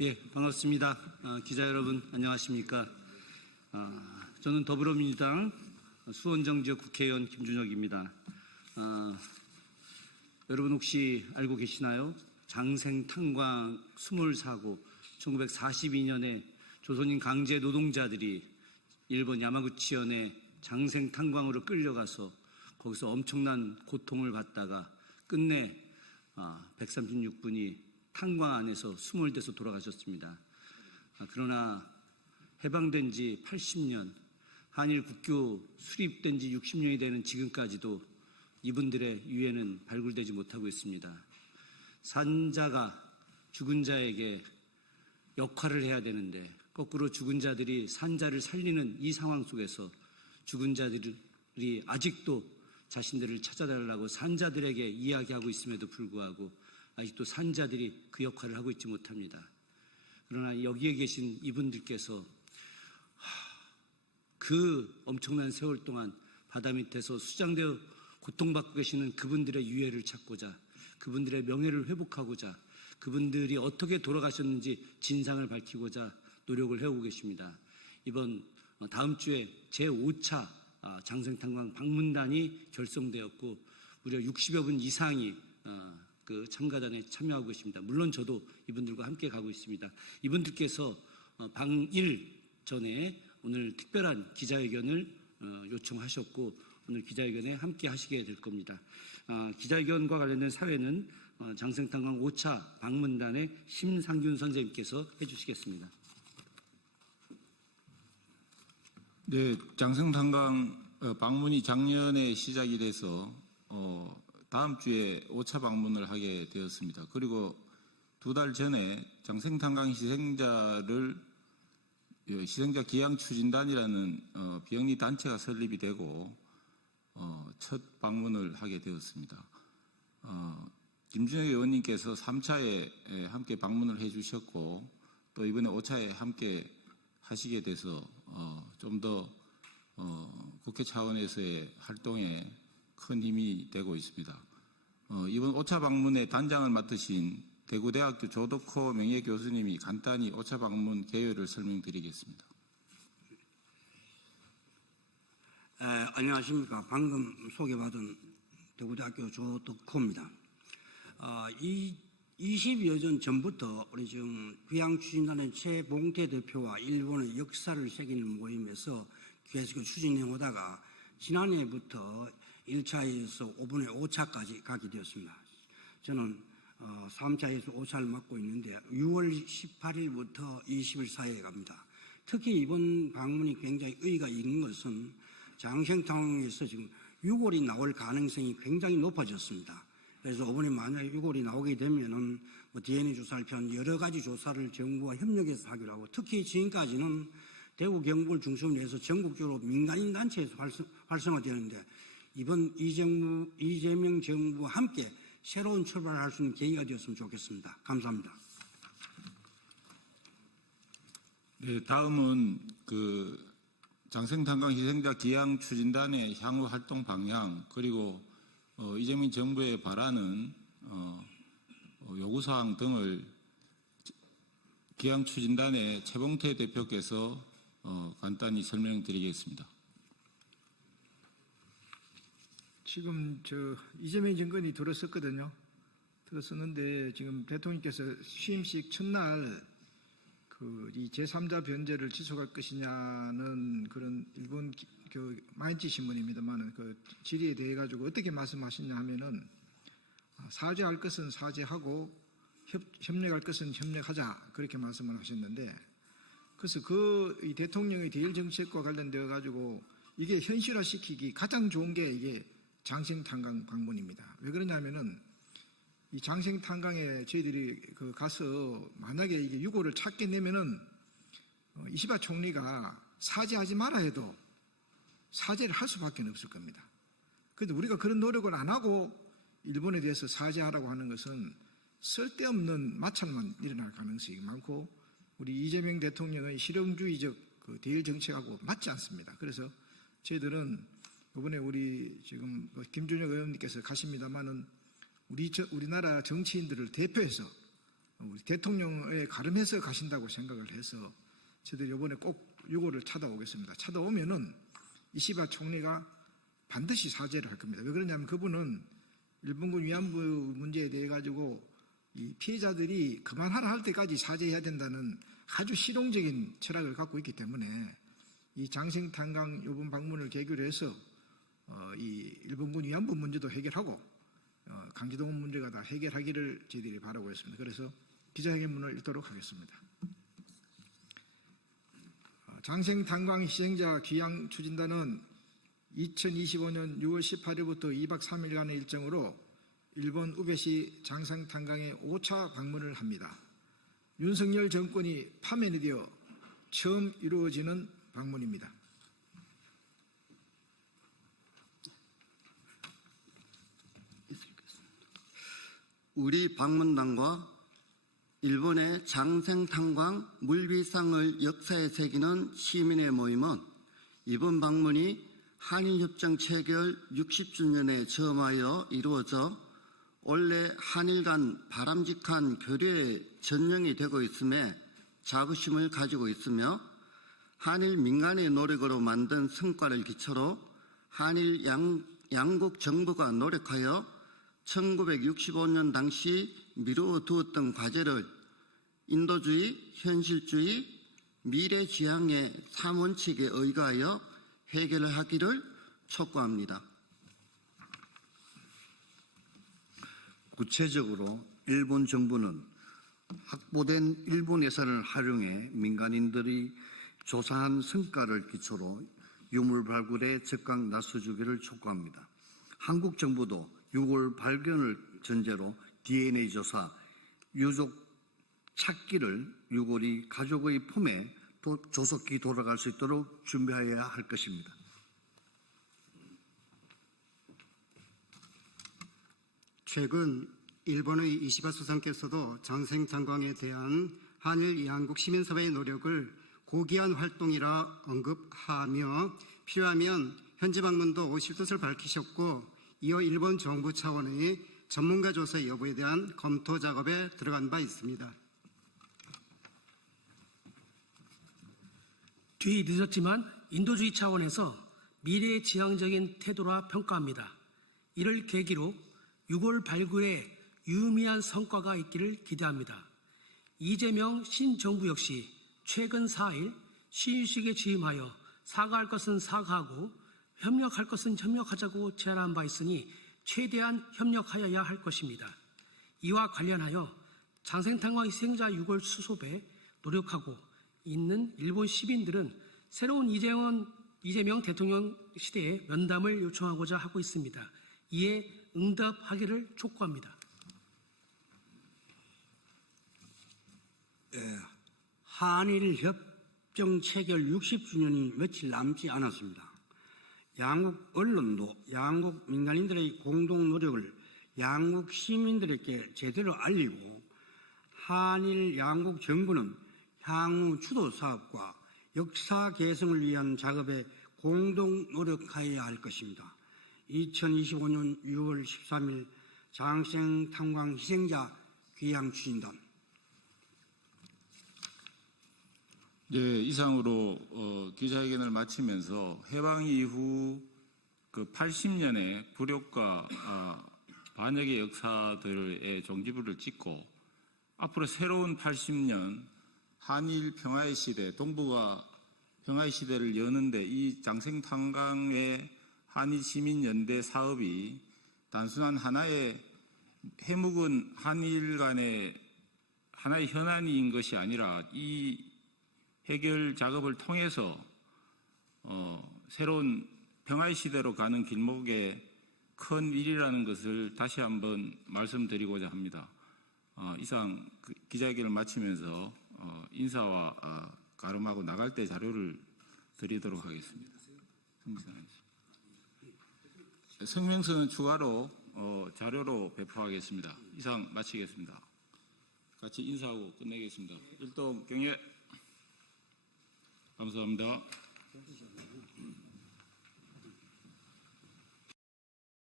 예, 반갑습니다. 기자 여러분 안녕하십니까? 저는 더불어민주당 수원정지역 국회의원 김준혁입니다. 여러분 혹시 알고 계시나요? 장생탄광 수몰사고 1942년에 조선인 강제 노동자들이 일본 야마구치현에 장생탄광으로 끌려가서 거기서 엄청난 고통을 받다가 끝내 136분이 탄광 안에서 수몰돼서 돌아가셨습니다. 그러나 해방된 지 80년, 한일 국교 수립된 지 60년이 되는 지금까지도 이분들의 유해는 발굴되지 못하고 있습니다. 산자가 죽은 자에게 역할을 해야 되는데 거꾸로 죽은 자들이 산자를 살리는 이 상황 속에서 죽은 자들이 아직도 자신들을 찾아달라고 산자들에게 이야기하고 있음에도 불구하고 아직도 산자들이 그 역할을 하고 있지 못합니다. 그러나 여기에 계신 이분들께서 그 엄청난 세월 동안 바다 밑에서 수장되어 고통받고 계시는 그분들의 유해를 찾고자, 그분들의 명예를 회복하고자, 그분들이 어떻게 돌아가셨는지 진상을 밝히고자 노력을 해오고 계십니다. 이번 다음 주에 제5차 장생탄광 방문단이 결성되었고 무려 60여 분 이상이 그 참가단에 참여하고 계십니다. 물론 저도 이분들과 함께 가고 있습니다. 이분들께서 방일 전에 오늘 특별한 기자회견을 요청하셨고 오늘 기자회견에 함께 하시게 될 겁니다. 기자회견과 관련된 사회는 장생탄광 5차 방문단의 심상균 선생님께서 해주시겠습니다. 네, 장생탄광 방문이 작년에 시작이 돼서 다음 주에 5차 방문을 하게 되었습니다. 그리고 2달 전에 장생탄광 희생자 기양추진단이라는 비영리 단체가 설립이 되고 첫 방문을 하게 되었습니다. 김준혁 의원님께서 3차에 함께 방문을 해주셨고 또 이번에 5차에 함께 하시게 돼서 좀 더 국회 차원에서의 활동에 큰 힘이 되고 있습니다. 이번 5차 방문의 단장을 맡으신 대구대학교 조덕호 명예교수님이 간단히 5차 방문 개요를 설명드리겠습니다. 안녕하십니까. 방금 소개받은 대구대학교 조덕호입니다. 20여 년 전부터 우리 지금 귀향추진단의 최봉태 대표와 일본의 역사를 새기는 모임에서 계속 추진해 오다가 지난해부터 1차에서 이번에 5차까지 가게 되었습니다. 저는 3차에서 5차를 맡고 있는데 6월 18일부터 20일 사이에 갑니다. 특히 이번 방문이 굉장히 의의가 있는 것은 장생탄광에서 지금 유골이 나올 가능성이 굉장히 높아졌습니다. 그래서 이번에 만약에 유골이 나오게 되면은 DNA 조사를 비롯한 여러 가지 조사를 정부와 협력해서 하기로 하고 특히 지금까지는 대구 경북을 중심으로 해서 전국적으로 민간인 단체에서 활성화되는데 이번 이재명 정부와 함께 새로운 출발을 할 수 있는 계기가 되었으면 좋겠습니다. 감사합니다. 네, 다음은 장생탄광 희생자 기양 추진단의 향후 활동 방향 그리고 이재명 정부에 바라는 요구사항 등을 기양 추진단의 최봉태 대표께서 간단히 설명드리겠습니다. 지금 이재명 정권이 들어섰거든요. 들어섰는데 지금 대통령께서 취임식 첫날 이 제3자 변제를 지속할 것이냐는 그런 일본 마인치 신문입니다만은 그 질의에 대해 가지고 어떻게 말씀하시냐 하면은 사죄할 것은 사죄하고 협력할 것은 협력하자 그렇게 말씀을 하셨는데 그래서 이 대통령의 대일 정책과 관련되어 가지고 이게 현실화시키기 가장 좋은 게 이게 장생탄광 방문입니다. 왜 그러냐면은 이 장생탄광에 저희들이 가서 만약에 이게 유골을 찾게 되면은 이시바 총리가 사죄하지 마라 해도 사죄를 할 수밖에 없을 겁니다. 그런데 우리가 그런 노력을 안 하고 일본에 대해서 사죄하라고 하는 것은 쓸데없는 마찰만 일어날 가능성이 많고 우리 이재명 대통령의 실용주의적 대일 정책하고 맞지 않습니다. 그래서 저희들은 이번에 우리 지금 김준혁 의원님께서 가십니다만은 우리나라 정치인들을 대표해서 우리 대통령에 가름해서 가신다고 생각을 해서 저희들이 이번에 꼭 유고를 찾아오겠습니다. 찾아오면은 이시바 총리가 반드시 사죄를 할 겁니다. 왜 그러냐면 그분은 일본군 위안부 문제에 대해 가지고 이 피해자들이 그만하라 할 때까지 사죄해야 된다는 아주 실용적인 철학을 갖고 있기 때문에 이 장생탄광 이번 방문을 계기로 해서 이 일본군 위안부 문제도 해결하고 강제동원 문제가 다 해결하기를 저희들이 바라고 있습니다. 그래서 기자회견문을 읽도록 하겠습니다. 장생탄광 희생자 귀향 추진단은 2025년 6월 18일부터 2박 3일간의 일정으로 일본 우베시 장생탄광에 5차 방문을 합니다. 윤석열 정권이 파면이 되어 처음 이루어지는 방문입니다. 우리 방문단과 일본의 장생탄광 물비상을 역사에 새기는 시민의 모임은 이번 방문이 한일협정 체결 60주년에 처음하여 이루어져 원래 한일 간 바람직한 교류의 전형이 되고 있음에 자부심을 가지고 있으며 한일 민간의 노력으로 만든 성과를 기초로 한일 양국 정부가 노력하여 1965년 당시 미루어두었던 과제를 인도주의, 현실주의, 미래지향의 3원칙에 의거하여 해결을 하기를 촉구합니다. 구체적으로 일본 정부는 확보된 일본 예산을 활용해 민간인들이 조사한 성과를 기초로 유물 발굴에 적극 나서주기를 촉구합니다. 한국 정부도 6월 발견을 전제로 DNA 조사, 유족 찾기를 6월이 가족의 품에 조속히 돌아갈 수 있도록 준비해야 할 것입니다. 최근 일본의 이시바 수상께서도 장생탄광에 대한 한일 이한국 시민사회의 노력을 고귀한 활동이라 언급하며 필요하면 현지 방문도 오실 뜻을 밝히셨고 이어 일본 정부 차원의 전문가 조사 여부에 대한 검토 작업에 들어간 바 있습니다. 뒤 늦었지만 인도주의 차원에서 미래지향적인 태도라 평가합니다. 이를 계기로 6월 발굴에 유의미한 성과가 있기를 기대합니다. 이재명 신정부 역시 최근 4일 시인식에 취임하여 사과할 것은 사과하고 협력할 것은 협력하자고 제안한 바 있으니 최대한 협력하여야 할 것입니다. 이와 관련하여 장생탄광 희생자 6월 수습에 노력하고 있는 일본 시민들은 새로운 이재명 대통령 시대에 면담을 요청하고자 하고 있습니다. 이에 응답하기를 촉구합니다. 한일 협정 체결 60주년이 며칠 남지 않았습니다. 양국 언론도 양국 민간인들의 공동 노력을 양국 시민들에게 제대로 알리고 한일 양국 정부는 향후 주도 사업과 역사 개성을 위한 작업에 공동 노력하여야 할 것입니다. 2025년 6월 13일 장생탄광 희생자 귀향 추진단. 네, 이상으로 기자회견을 마치면서 해방 이후 그 80년의 굴욕과 반역의 역사들의 종지부를 찍고 앞으로 새로운 80년 한일 평화의 시대, 동북아 평화의 시대를 여는데 이 장생탄광의 한일 시민연대 사업이 단순한 하나의 해묵은 한일 간의 하나의 현안인 것이 아니라 이 해결 작업을 통해서 새로운 평화의 시대로 가는 길목에 큰 일이라는 것을 다시 한번 말씀드리고자 합니다. 이상 기자회견을 마치면서 인사와 가름하고 나갈 때 자료를 드리도록 하겠습니다. 성명서는 추가로 자료로 배포하겠습니다. 이상 마치겠습니다. 같이 인사하고 끝내겠습니다. 일동 경례. 감사합니다.